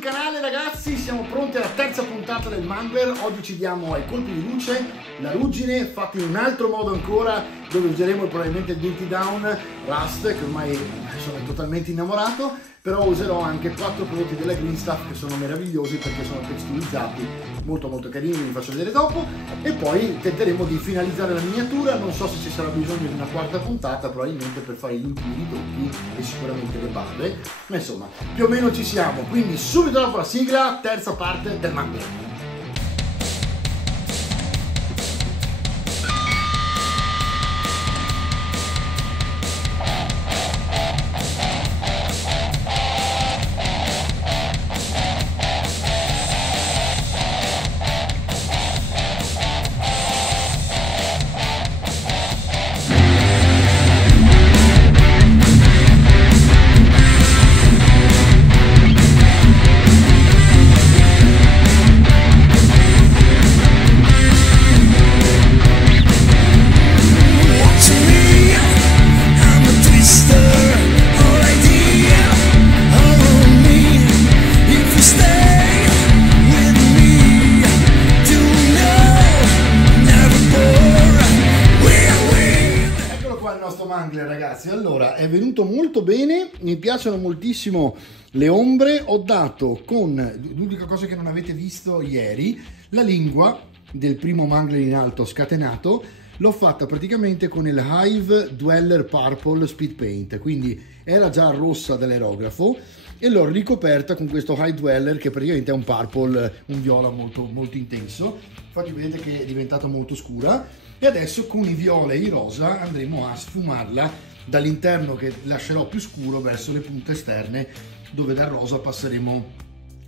canale ragazzi, siamo pronti alla terza puntata del Mangler. Oggi ci diamo ai colpi di luce, la ruggine fatta in un altro modo ancora, dove useremo probabilmente il Dirty Down Rust, che ormai sono totalmente innamorato, però userò anche 4 prodotti della Green Stuff che sono meravigliosi perché sono texturizzati, molto carini, vi faccio vedere dopo, e poi tenteremo di finalizzare la miniatura. Non so se ci sarà bisogno di una quarta puntata, probabilmente per fare gli ultimi ritocchi e sicuramente le bave, ma insomma più o meno ci siamo, quindi subito dopo la sigla, terza parte del Mangler. Ragazzi, allora è venuto molto bene, mi piacciono moltissimo le ombre. Ho dato, con l'unica cosa che non avete visto ieri, la lingua del primo Mangler in alto scatenato, l'ho fatta praticamente con il Hive Dweller Purple Speed Paint, quindi era già rossa dall'aerografo e l'ho ricoperta con questo Hive Dweller che praticamente è un purple, un viola molto intenso. Infatti vedete che è diventata molto scura. E adesso con i viola e i rosa andremo a sfumarla dall'interno, che lascerò più scuro, verso le punte esterne, dove dal rosa passeremo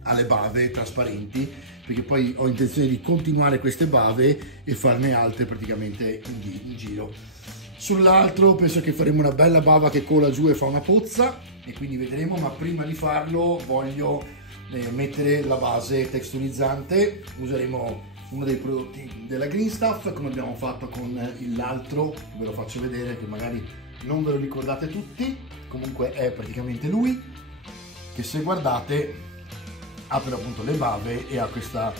alle bave trasparenti, perché poi ho intenzione di continuare queste bave e farne altre praticamente in giro. Sull'altro penso che faremo una bella bava che cola giù e fa una pozza, e quindi vedremo, ma prima di farlo voglio mettere la base texturizzante. Useremo uno dei prodotti della Green Stuff, come abbiamo fatto con l'altro, ve lo faccio vedere che magari non ve lo ricordate tutti. Comunque è praticamente lui, che se guardate apre appunto le bave e ha questa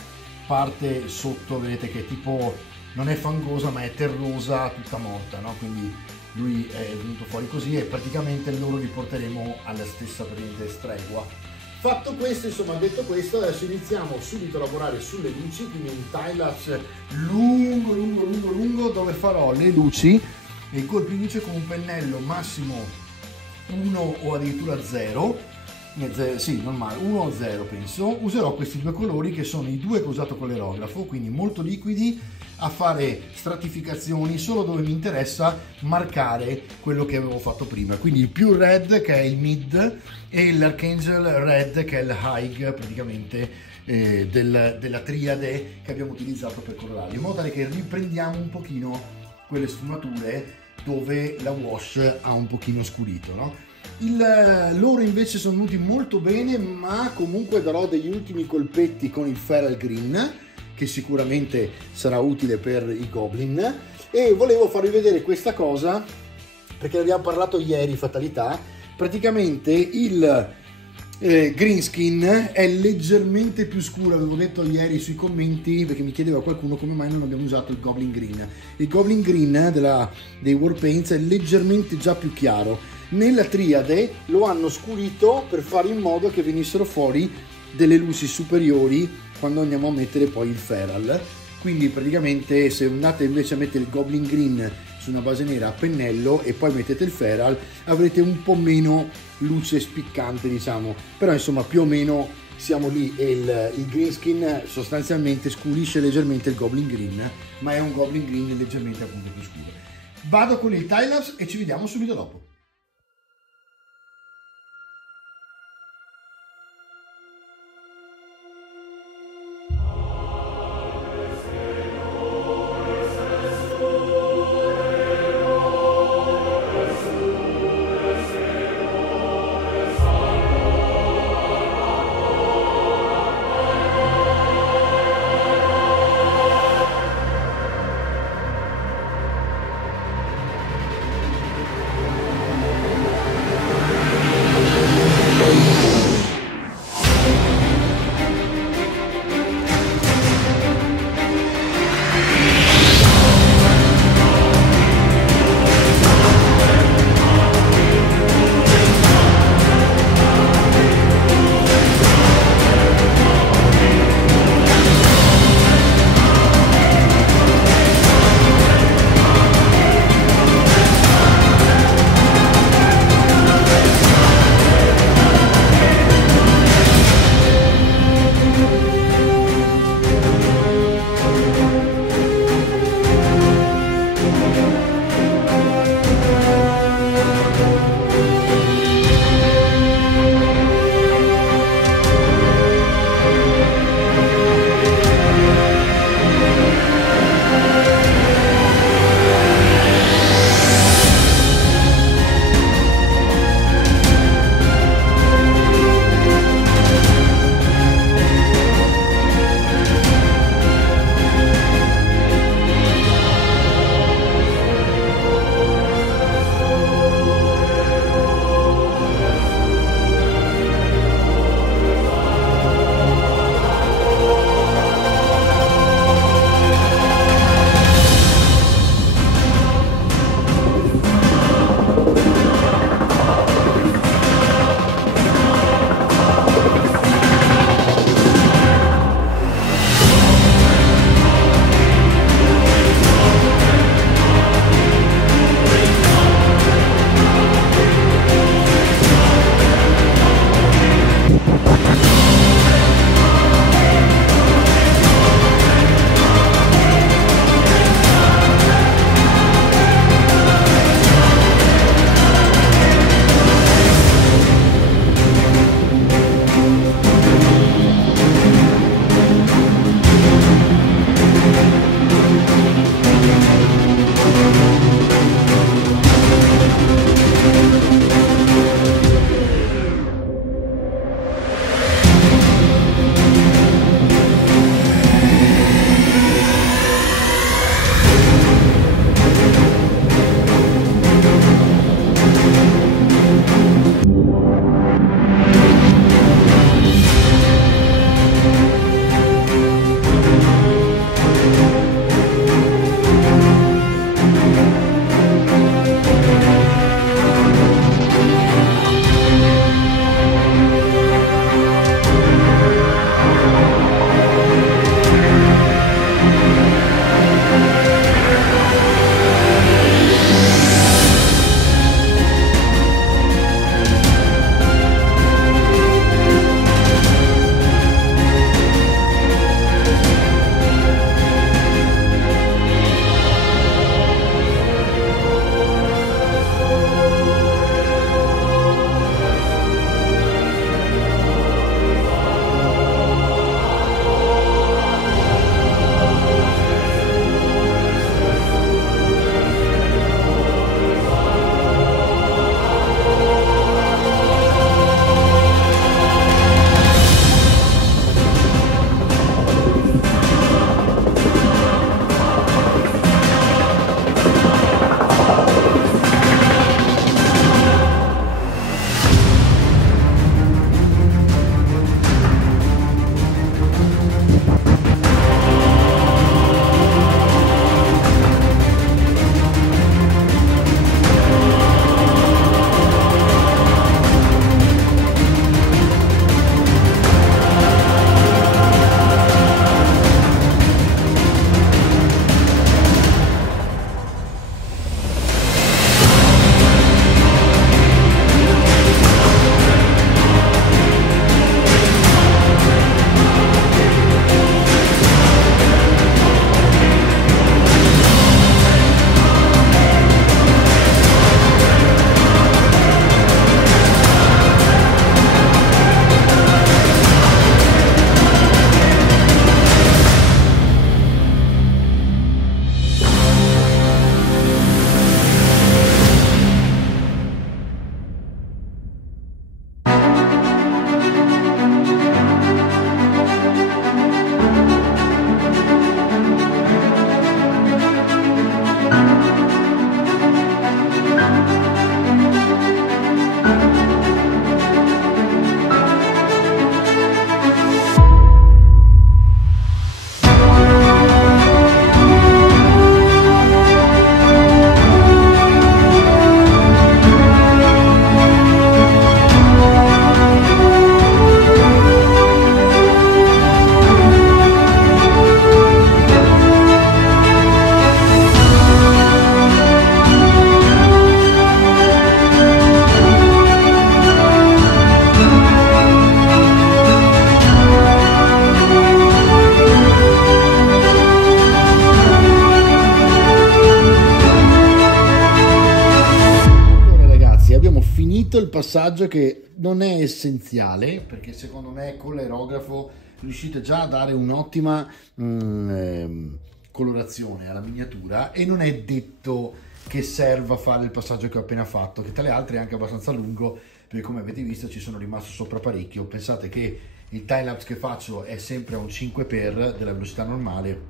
parte sotto, vedete che tipo non è fangosa ma è terrosa, tutta morta, no? Quindi lui è venuto fuori così e praticamente loro li porteremo alla stessa stregua. Fatto questo, insomma, detto questo, adesso iniziamo subito a lavorare sulle luci, quindi un time lapse lungo dove farò le luci e i colpi di luce con un pennello massimo 1 o addirittura 0, sì, normale, 1 o 0 penso. Userò questi due colori che sono i due che ho usato con l'aerografo, quindi molto liquidi, a fare stratificazioni solo dove mi interessa marcare quello che avevo fatto prima, quindi il Pure Red che è il mid e l'Archangel Red che è il high praticamente della triade che abbiamo utilizzato per colorare, in modo tale che riprendiamo un pochino quelle sfumature dove la wash ha un pochino scurito, no? Loro invece sono venuti molto bene, ma comunque darò degli ultimi colpetti con il Feral Green, che sicuramente sarà utile per i Goblin. E volevo farvi vedere questa cosa perché ne abbiamo parlato ieri, fatalità. Praticamente il Green Skin è leggermente più scuro, avevo detto ieri sui commenti, perché mi chiedeva qualcuno come mai non abbiamo usato il Goblin Green. Il Goblin Green dei Warpaints è leggermente già più chiaro. Nella triade lo hanno scurito per fare in modo che venissero fuori delle luci superiori quando andiamo a mettere poi il Feral. Quindi praticamente se andate invece a mettere il Goblin Green su una base nera a pennello e poi mettete il Feral, avrete un po' meno luce spiccante, diciamo, però insomma più o meno siamo lì. E il Green Skin sostanzialmente scurisce leggermente il Goblin Green, ma è un Goblin Green leggermente appunto più scuro. Vado con il time lapse e ci vediamo subito dopo. passaggio che non è essenziale, perché secondo me con l'aerografo riuscite già a dare un'ottima colorazione alla miniatura, e non è detto che serva fare il passaggio che ho appena fatto, che tra le altre è anche abbastanza lungo, perché come avete visto ci sono rimasto sopra parecchio. Pensate che il timelapse che faccio è sempre a un 5x della velocità normale,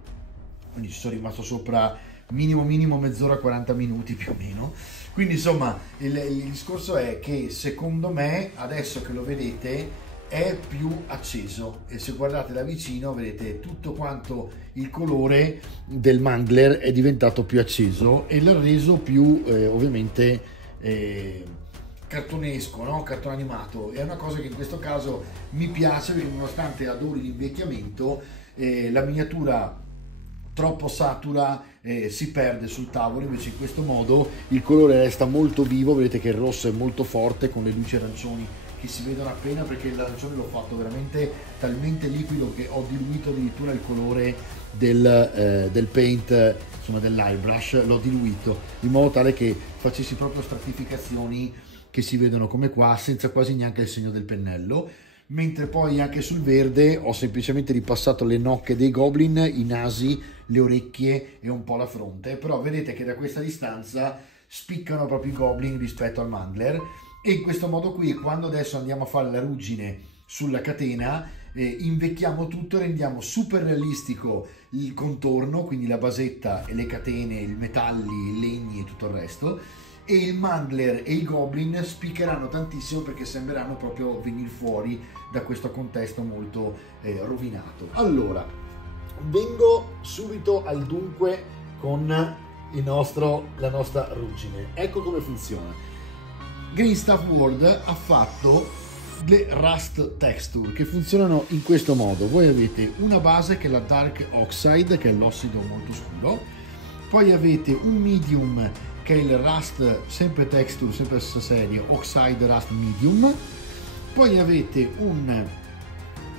quindi ci sono rimasto sopra minimo mezz'ora, 40 minuti più o meno. Quindi insomma il discorso è che secondo me adesso che lo vedete è più acceso, e se guardate da vicino vedete tutto quanto il colore del mangler è diventato più acceso e l'ha reso più ovviamente cartonesco, no? Cartone animato. È una cosa che in questo caso mi piace, perché nonostante adori l'invecchiamento, la miniatura troppo satura si perde sul tavolo. Invece in questo modo il colore resta molto vivo, vedete che il rosso è molto forte con le luci arancioni che si vedono appena, perché l'arancione l'ho fatto veramente talmente liquido che ho diluito addirittura il colore del paint, insomma dell'airbrush, l'ho diluito in modo tale che facessi proprio stratificazioni che si vedono come qua, senza quasi neanche il segno del pennello. Mentre poi anche sul verde ho semplicemente ripassato le nocche dei goblin, i nasi, le orecchie e un po' la fronte, però vedete che da questa distanza spiccano proprio i goblin rispetto al mangler. E in questo modo qui, quando adesso andiamo a fare la ruggine sulla catena, invecchiamo tutto, rendiamo super realistico il contorno, quindi la basetta e le catene, i metalli, i legni e tutto il resto, e il mangler e i goblin spiccheranno tantissimo perché sembreranno proprio venire fuori da questo contesto molto rovinato. Allora, vengo subito al dunque con la nostra ruggine. Ecco come funziona. Green Stuff World ha fatto le Rust Texture che funzionano in questo modo. Voi avete una base che è la Dark Oxide, che è l'ossido molto scuro, poi avete un medium che è il Rust, sempre Texture, sempre la stessa serie, Oxide Rust Medium, poi avete un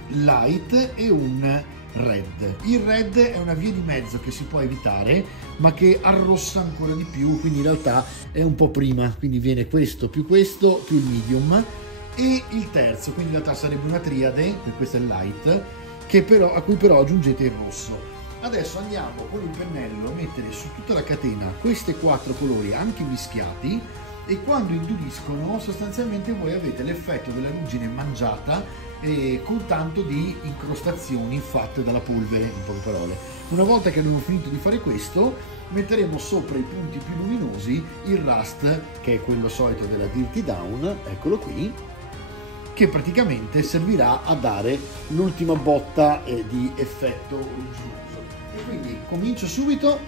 Light e un Red. Il Red è una via di mezzo che si può evitare, ma che arrossa ancora di più, quindi in realtà è un po' prima, quindi viene questo più il medium, e il terzo, quindi in realtà sarebbe una triade, per questo è il Light, a cui però aggiungete il rosso. Adesso andiamo con il pennello a mettere su tutta la catena questi 4 colori anche mischiati, e quando induriscono sostanzialmente voi avete l'effetto della ruggine mangiata con tanto di incrostazioni fatte dalla polvere, in poche parole. Una volta che abbiamo finito di fare questo, metteremo sopra i punti più luminosi il Rust, che è quello solito della Dirty Down, eccolo qui, che praticamente servirà a dare l'ultima botta di effetto rugginoso. E quindi comincio subito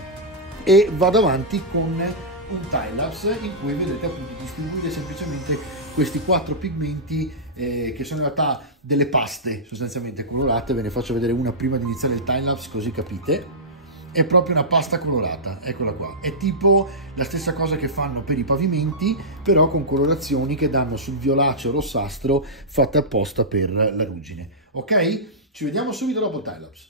e vado avanti con un timelapse in cui vedete appunto distribuire semplicemente questi 4 pigmenti che sono in realtà delle paste sostanzialmente colorate. Ve ne faccio vedere una prima di iniziare il timelapse così capite. È proprio una pasta colorata, eccola qua. È tipo la stessa cosa che fanno per i pavimenti, però con colorazioni che danno sul violaceo rossastro fatte apposta per la ruggine. Ok? Ci vediamo subito dopo il timelapse.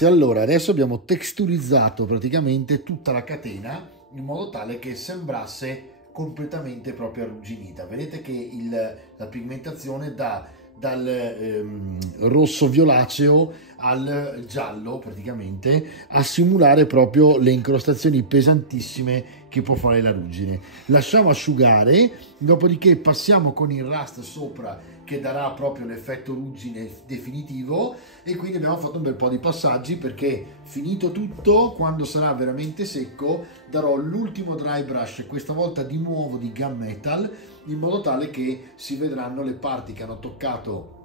ragazzi, allora adesso abbiamo texturizzato praticamente tutta la catena in modo tale che sembrasse completamente proprio arrugginita. Vedete che la pigmentazione dal rosso violaceo al giallo praticamente, a simulare proprio le incrostazioni pesantissime che può fare la ruggine. Lasciamo asciugare, dopodiché passiamo con il rust sopra che darà proprio l'effetto ruggine definitivo, e quindi abbiamo fatto un bel po' di passaggi, perché finito tutto, quando sarà veramente secco, darò l'ultimo dry brush, questa volta di nuovo di gunmetal, in modo tale che si vedranno le parti che hanno toccato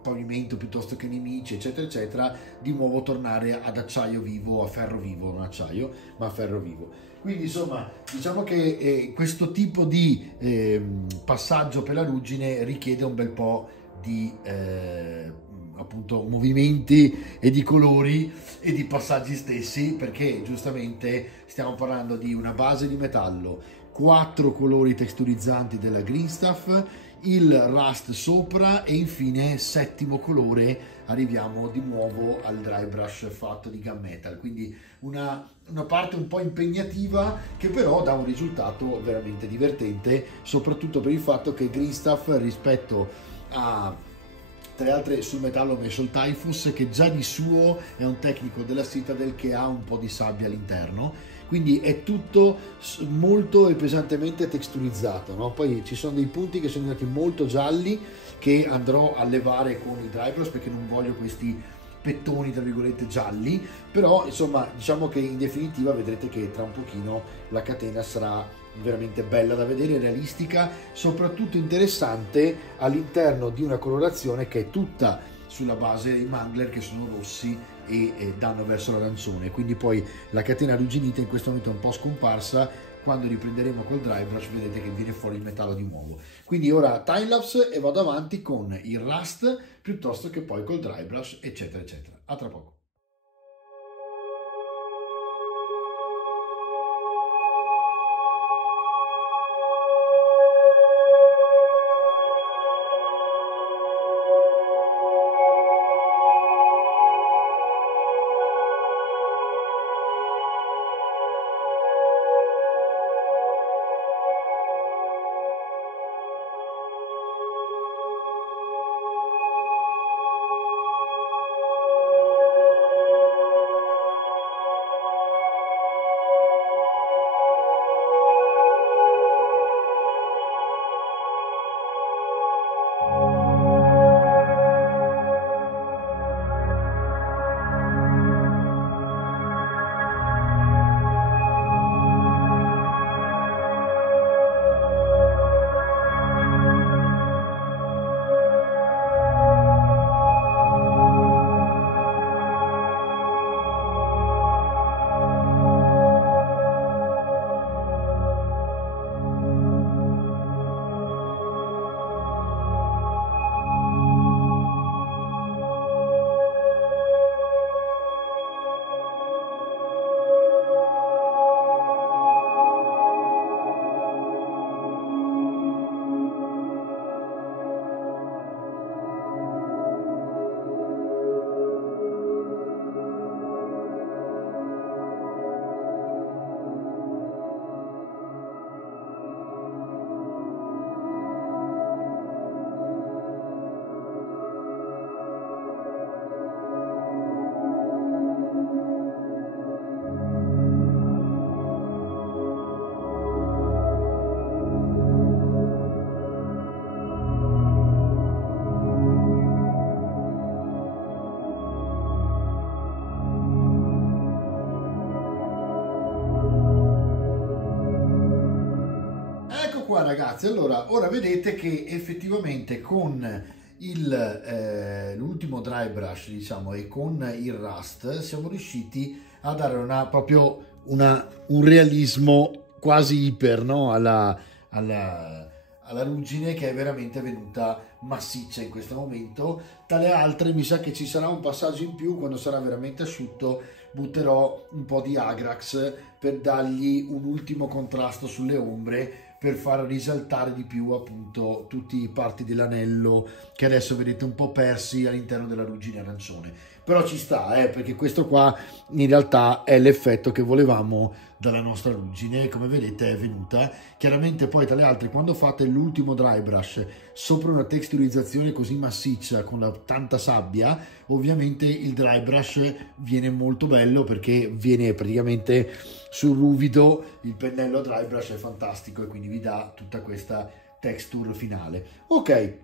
pavimento piuttosto che nemici, eccetera eccetera, di nuovo tornare ad acciaio vivo, a ferro vivo, non acciaio ma a ferro vivo. Quindi insomma, diciamo che questo tipo di passaggio per la ruggine richiede un bel po' di appunto movimenti e di colori e di passaggi stessi, perché giustamente stiamo parlando di una base di metallo, 4 colori texturizzanti della Green Stuff, il rust sopra e infine 7° colore arriviamo di nuovo al dry brush fatto di gunmetal. Quindi una parte un po' impegnativa, che però dà un risultato veramente divertente, soprattutto per il fatto che Green Stuff, rispetto a tra le altre sul metallo ho messo il Typhus, che già di suo è un tecnico della Citadel che ha un po' di sabbia all'interno, quindi è tutto molto e pesantemente texturizzato, no? Poi ci sono dei punti che sono diventati molto gialli, che andrò a levare con il dry brush, perché non voglio questi pettoni tra virgolette gialli, però insomma diciamo che in definitiva vedrete che tra un pochino la catena sarà veramente bella da vedere, realistica, soprattutto interessante all'interno di una colorazione che è tutta sulla base dei mangler, che sono rossi e danno verso l'arancione. Quindi poi la catena arrugginita in questo momento è un po' scomparsa, quando riprenderemo col dry brush vedete che viene fuori il metallo di nuovo. Quindi ora timelapse e vado avanti con il rust piuttosto che poi col dry brush, eccetera eccetera. A tra poco. Qua ragazzi, allora ora vedete che effettivamente con l'ultimo dry brush, diciamo, e con il rust siamo riusciti a dare un realismo quasi iper, no? alla ruggine, che è veramente venuta massiccia in questo momento. Dalle altre mi sa che ci sarà un passaggio in più, quando sarà veramente asciutto butterò un po' di Agrax per dargli un ultimo contrasto sulle ombre, per far risaltare di più appunto tutti i parti dell'anello che adesso vedete un po' persi all'interno della ruggine arancione. Però ci sta, perché questo qua in realtà è l'effetto che volevamo dalla nostra ruggine, come vedete è venuta. Chiaramente poi tra le altre, quando fate l'ultimo dry brush sopra una texturizzazione così massiccia con tanta sabbia, ovviamente il dry brush viene molto bello perché viene praticamente sul ruvido, il pennello dry brush è fantastico e quindi vi dà tutta questa texture finale. Ok,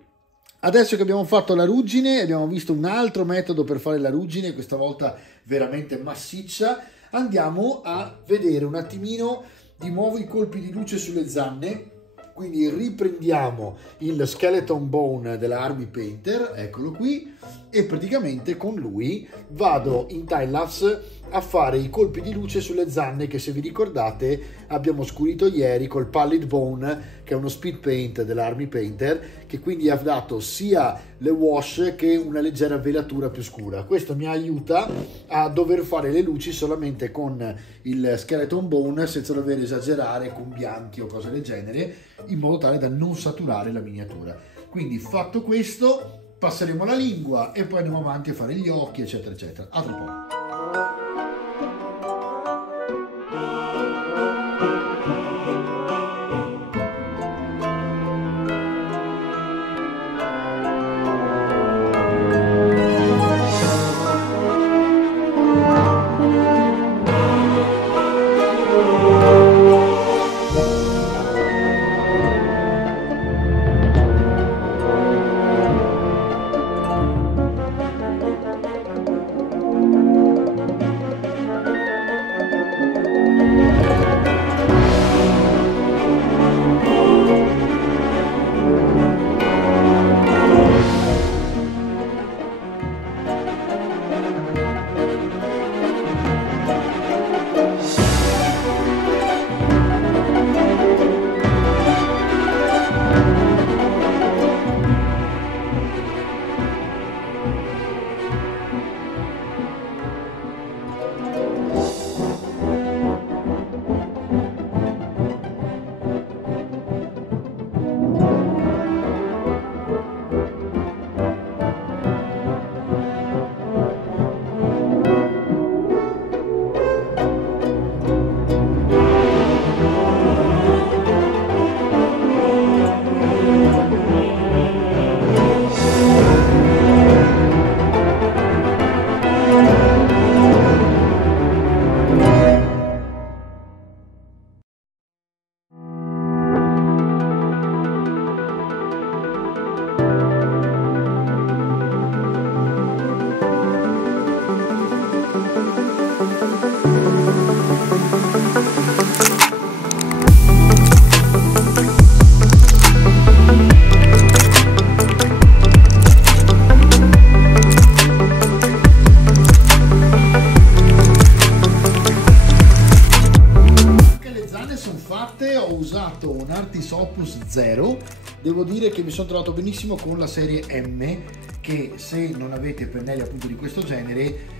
adesso che abbiamo fatto la ruggine, abbiamo visto un altro metodo per fare la ruggine, questa volta veramente massiccia. Andiamo a vedere un attimino di nuovo i colpi di luce sulle zanne. Quindi riprendiamo il Skeleton Bone della Army Painter, eccolo qui, e praticamente con lui vado in time lapse a fare i colpi di luce sulle zanne che, se vi ricordate, abbiamo scurito ieri col Pallid Bone, che è uno speed paint dell'Army Painter, che quindi ha dato sia le wash che una leggera velatura più scura. Questo mi aiuta a dover fare le luci solamente con il Skeleton Bone, senza dover esagerare con bianchi o cose del genere, in modo tale da non saturare la miniatura. Quindi, fatto questo, passeremo la lingua e poi andiamo avanti a fare gli occhi, eccetera eccetera. A tra poco. Ho usato un Artis Opus 0, devo dire che mi sono trovato benissimo con la serie M, che se non avete pennelli appunto di questo genere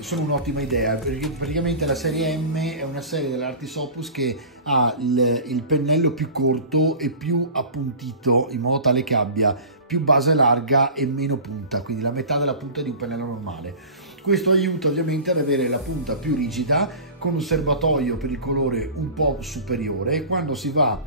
sono un'ottima idea, perché praticamente la serie M è una serie dell'Artis Opus che ha il pennello più corto e più appuntito, in modo tale che abbia più base larga e meno punta, quindi la metà della punta di un pennello normale. Questo aiuta ovviamente ad avere la punta più rigida, con un serbatoio per il colore un po' superiore. Quando si va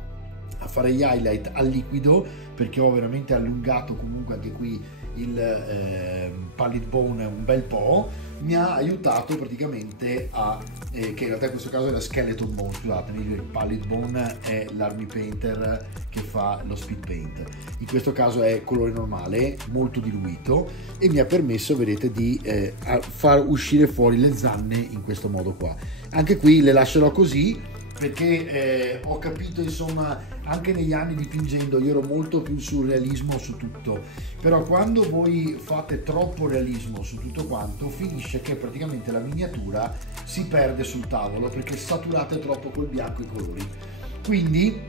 a fare gli highlight al liquido, perché ho veramente allungato comunque anche qui il Pallid Bone un bel po', mi ha aiutato praticamente a che in realtà in questo caso è la Skeleton Bone, scusatemi, il Pallid Bone è l'Army Painter che fa lo speed paint, in questo caso è colore normale molto diluito e mi ha permesso, vedete, di far uscire fuori le zanne in questo modo qua. Anche qui le lascerò così perché ho capito, insomma, anche negli anni dipingendo io ero molto più sul realismo su tutto, però quando voi fate troppo realismo su tutto quanto finisce che praticamente la miniatura si perde sul tavolo perché saturate troppo col bianco i colori. Quindi,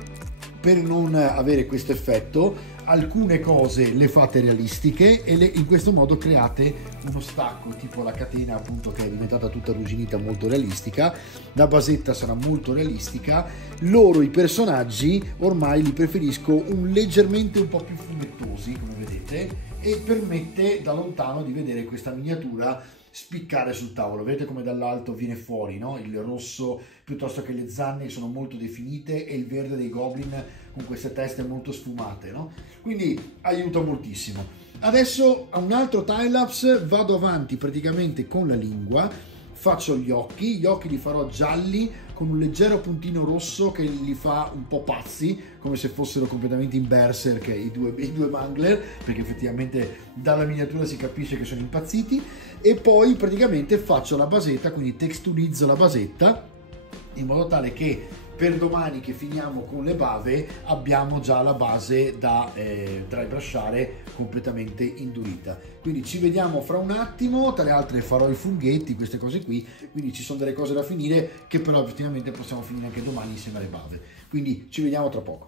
per non avere questo effetto, alcune cose le fate realistiche e in questo modo create uno stacco tipo la catena, appunto, che è diventata tutta arrugginita, molto realistica. La basetta sarà molto realistica. Loro, i personaggi, ormai li preferisco leggermente un po' più fumettosi, come vedete, e permette da lontano di vedere questa miniatura spiccare sul tavolo. Vedete come dall'alto viene fuori, no? Il rosso, piuttosto che le zanne sono molto definite, e il verde dei goblin con queste teste molto sfumate, no? Quindi aiuta moltissimo. Adesso a un altro timelapse vado avanti praticamente con la lingua, faccio gli occhi li farò gialli con un leggero puntino rosso che li fa un po' pazzi, come se fossero completamente in berserk i due mangler, perché effettivamente dalla miniatura si capisce che sono impazziti. E poi praticamente faccio la basetta, quindi texturizzo la basetta in modo tale che per domani che finiamo con le bave abbiamo già la base da drybrusciare completamente indurita. Quindi ci vediamo fra un attimo. Tra le altre farò i funghetti, queste cose qui, quindi ci sono delle cose da finire che però effettivamente possiamo finire anche domani insieme alle bave. Quindi ci vediamo tra poco.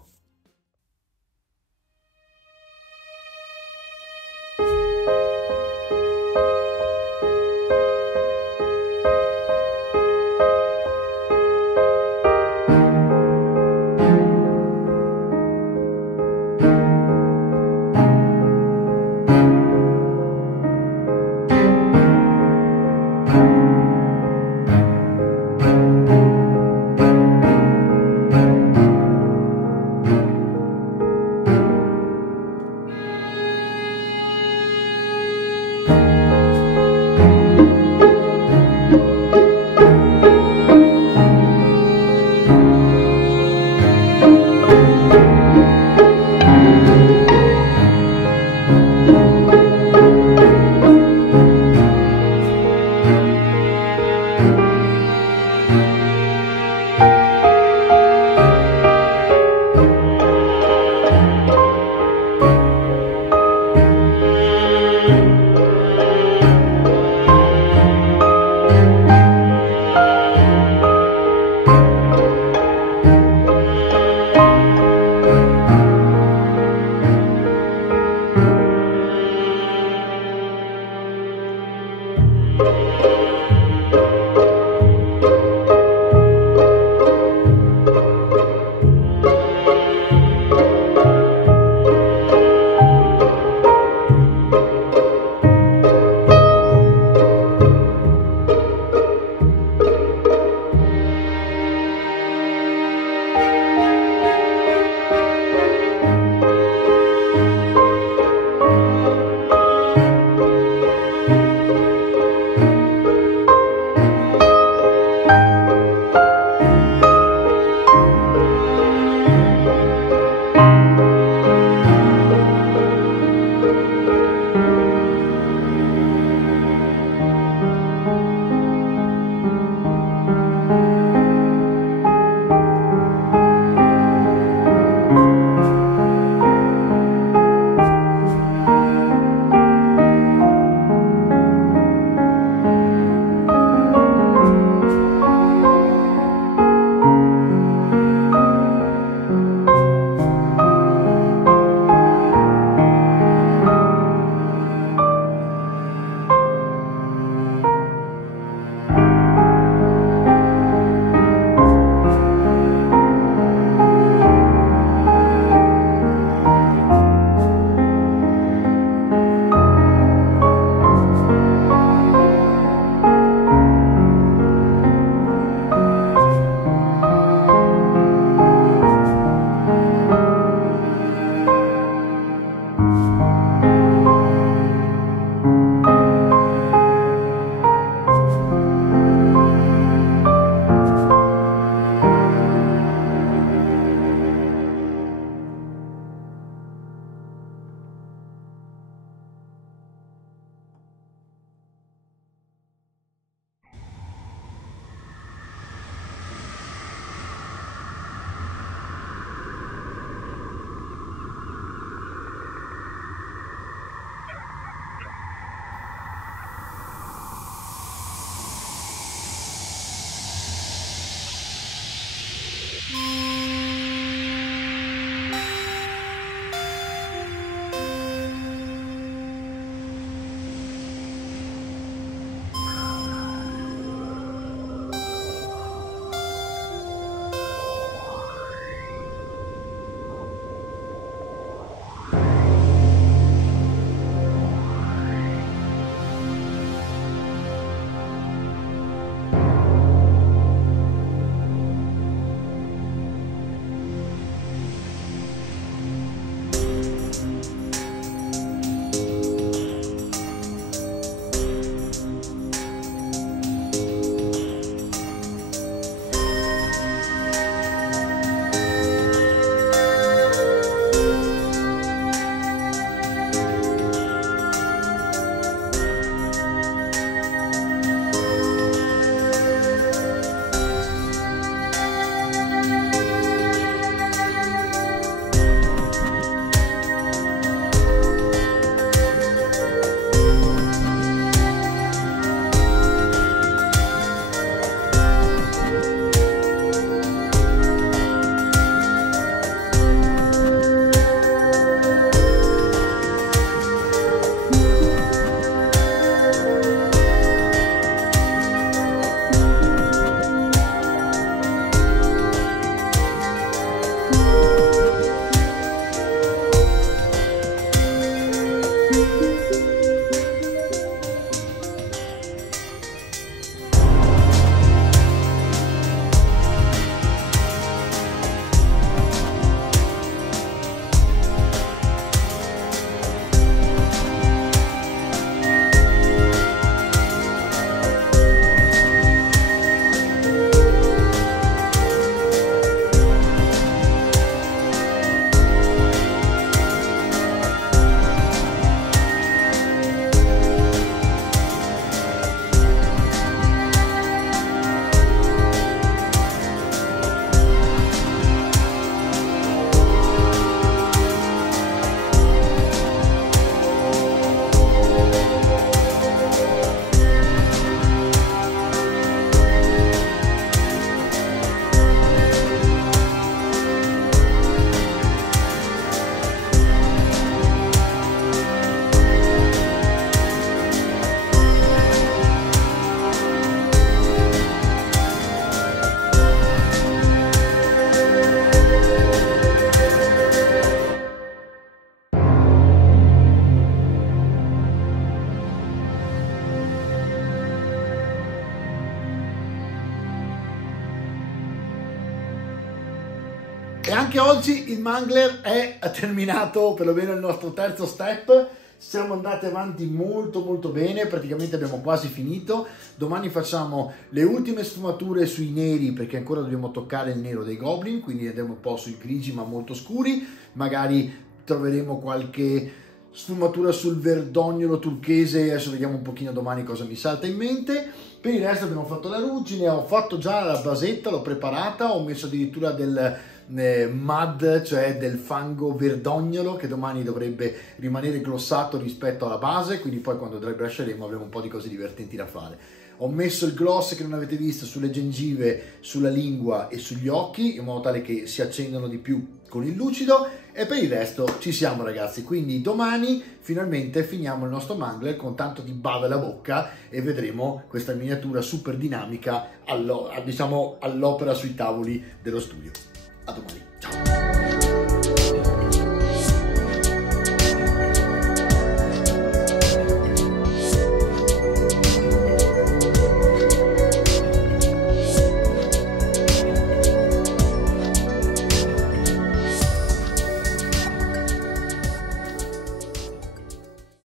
E anche oggi il Mangler è terminato, perlomeno il nostro terzo step. Siamo andati avanti molto bene, praticamente abbiamo quasi finito. Domani facciamo le ultime sfumature sui neri, perché ancora dobbiamo toccare il nero dei Goblin, quindi andiamo un po' sui grigi ma molto scuri. Magari troveremo qualche sfumatura sul verdognolo turchese, adesso vediamo un pochino domani cosa mi salta in mente. Per il resto abbiamo fatto la ruggine, ho fatto già la basetta, l'ho preparata, ho messo addirittura del mud, cioè del fango verdognolo, che domani dovrebbe rimanere glossato rispetto alla base, quindi poi quando dry brusheremo avremo un po' di cose divertenti da fare. Ho messo il gloss che non avete visto sulle gengive, sulla lingua e sugli occhi, in modo tale che si accendono di più con il lucido, e per il resto ci siamo ragazzi. Quindi domani finalmente finiamo il nostro Mangler con tanto di bava alla bocca e vedremo questa miniatura super dinamica diciamo all'opera sui tavoli dello studio. A domani, ciao!